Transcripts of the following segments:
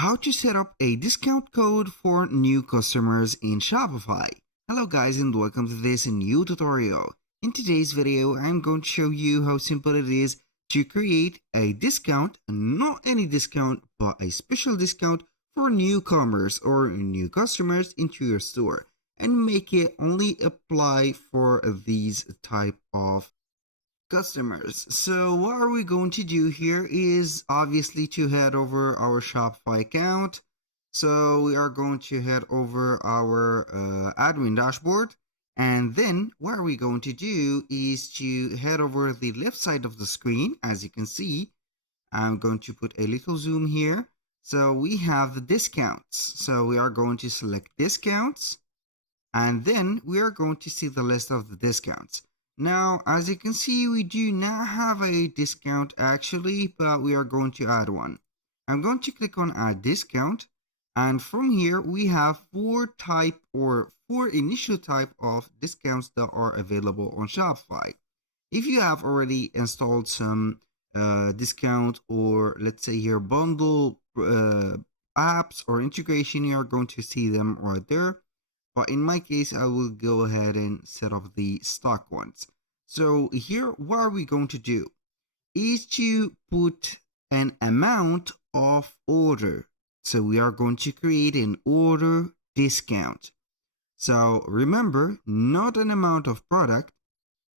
How to set up a discount code for new customers in Shopify. Hello guys and welcome to this new tutorial. In today's video, I'm going to show you how simple it is to create a discount, not any discount, but a special discount for newcomers or new customers into your store, and make it only apply for these type of customers. So what are we going to do here is obviously to head over our Shopify account. So we are going to head over our admin dashboard, and then what are we going to do is to head over the left side of the screen. As you can see, I'm going to put a little zoom here. So we have the discounts. So we are going to select discounts, and then we are going to see the list of the discounts. Now, as you can see, we do not have a discount actually, but we are going to add one. I'm going to click on add discount, and from here we have four initial type of discounts that are available on Shopify. If you have already installed some discount, or let's say here bundle apps or integration, you are going to see them right there. But in my case, I will go ahead and set up the stock ones. So here, what are we going to do is to put an amount of order. So we are going to create an order discount. So remember, not an amount of product,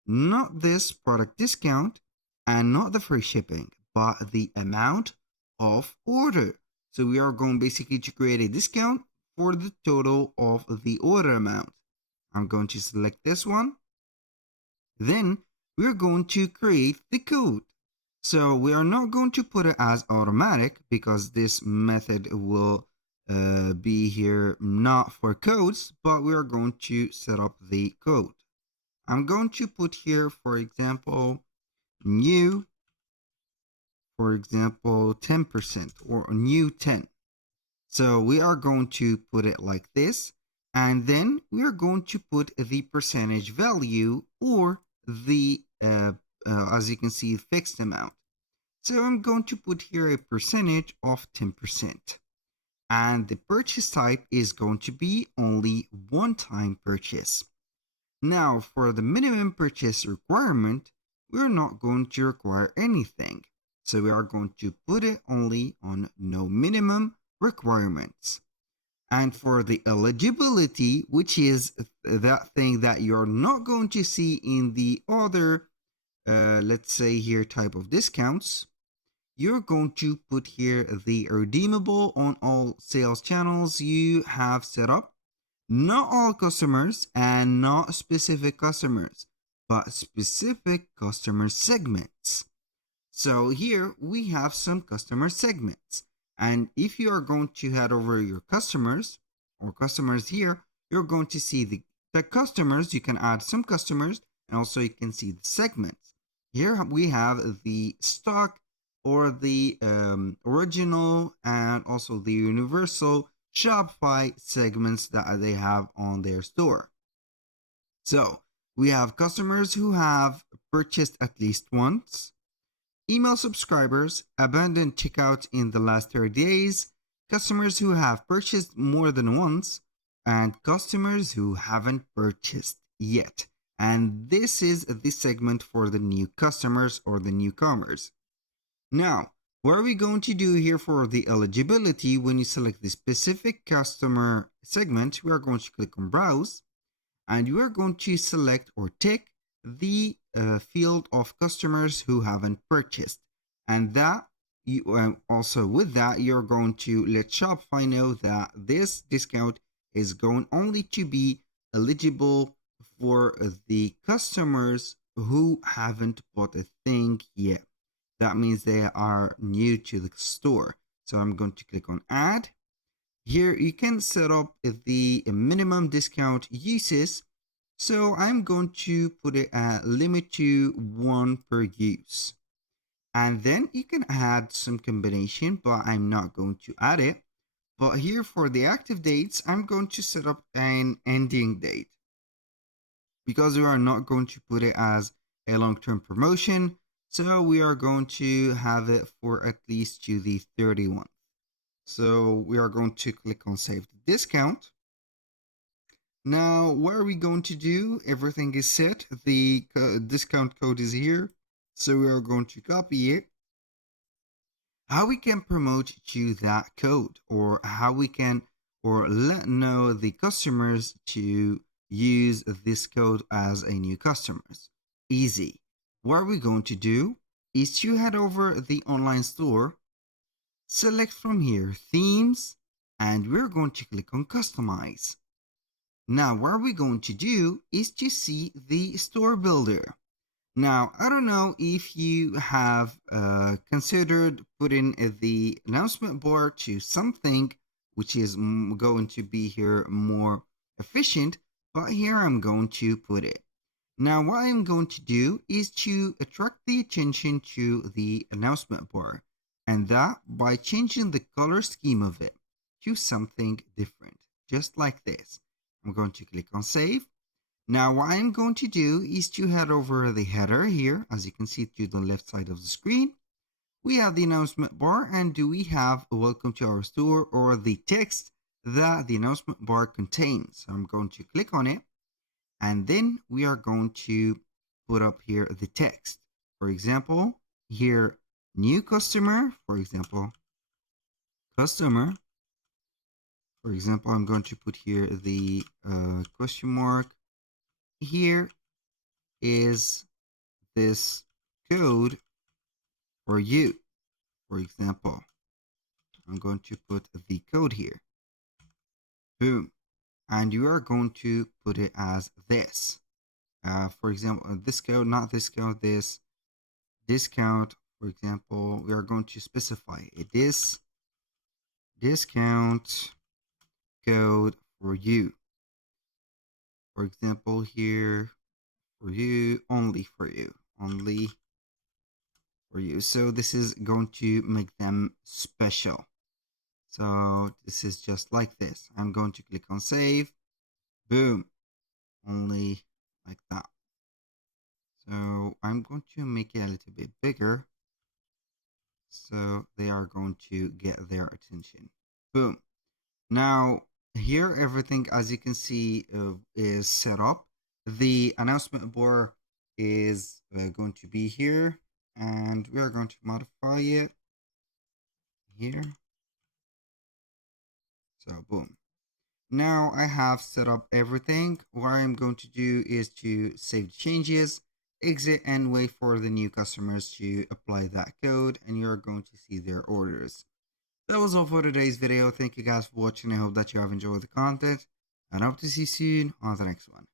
not this product discount, and not the free shipping, but the amount of order. So we are going basically to create a discount for the total of the order amount. I'm going to select this one. Then we're going to create the code. So we are not going to put it as automatic because this method will be here not for codes, but we are going to set up the code. I'm going to put here, for example, new, 10% or new 10. So we are going to put it like this, and then we are going to put the percentage value or the, as you can see, fixed amount. So I'm going to put here a percentage of 10. And the purchase type is going to be only one-time purchase. Now, for the minimum purchase requirement, we're not going to require anything. So we are going to put it only on no minimum requirements. And for the eligibility, which is that thing that you're not going to see in the other, let's say here, type of discounts, you're going to put here the redeemable on all sales channels you have set up. Not all customers and not specific customers, but specific customer segments. So here we have some customer segments. And if you are going to head over your customers or customers here, you're going to see the customers. You can add some customers, and also you can see the segments. Here we have the stock or the original and also the universal Shopify segments that they have on their store. So we have customers who have purchased at least once, email subscribers, abandoned checkout in the last 30 days, customers who have purchased more than once, and customers who haven't purchased yet. And this is the segment for the new customers or the newcomers. Now, what are we going to do here for the eligibility? When you select the specific customer segment, we are going to click on browse, and you are going to select or tick the field of customers who haven't purchased. And that also with that, you're going to let Shopify know that this discount is going only to be eligible for the customers who haven't bought a thing yet. That means they are new to the store. So I'm going to click on add. Here you can set up the minimum discount uses. So I'm going to put it at limit to 1 per use. And then you can add some combination, but I'm not going to add it. But here for the active dates, I'm going to set up an ending date, because we are not going to put it as a long-term promotion. So we are going to have it for at least to the 31st. So we are going to click on save the discount. Now, what are we going to do? Everything is set. The discount code is here. So we are going to copy it. How we can promote to that code, or how we can or let know the customers to use this code as a new customers. Easy. What we're going to do is to head over the online store, select from here themes, and we're going to click on customize. Now what we're going to do is to see the store builder. Now, I don't know if you have considered putting the announcement bar to something which is going to be here more efficient, but here I'm going to put it. Now, what I'm going to do is to attract the attention to the announcement bar, and that by changing the color scheme of it to something different, just like this. I'm going to click on save. Now what I'm going to do is to head over the header here. As you can see to the left side of the screen, we have the announcement bar, and do we have a welcome to our store or the text that the announcement bar contains. So I'm going to click on it, and then we are going to put up here the text. For example, here, new customer, for example, customer. For example, I'm going to put here the question mark. Here is this code for you. For example, I'm going to put the code here. Boom. And you are going to put it as this. For example, this code, not this code, this discount. For example, we are going to specify this discount code for you. For example, here, for you, only for you, only for you. So this is going to make them special. So this is just like this. I'm going to click on save. Boom. Only like that. So I'm going to make it a little bit bigger, so they are going to get their attention. Boom. Now here everything, as you can see, is set up. The announcement bar is going to be here, and we are going to modify it here. So boom. Now I have set up everything. What I'm going to do is to save the changes, exit, and wait for the new customers to apply that code, and you're going to see their orders. That was all for today's video. Thank you guys for watching. I hope that you have enjoyed the content, and I hope to see you soon on the next one.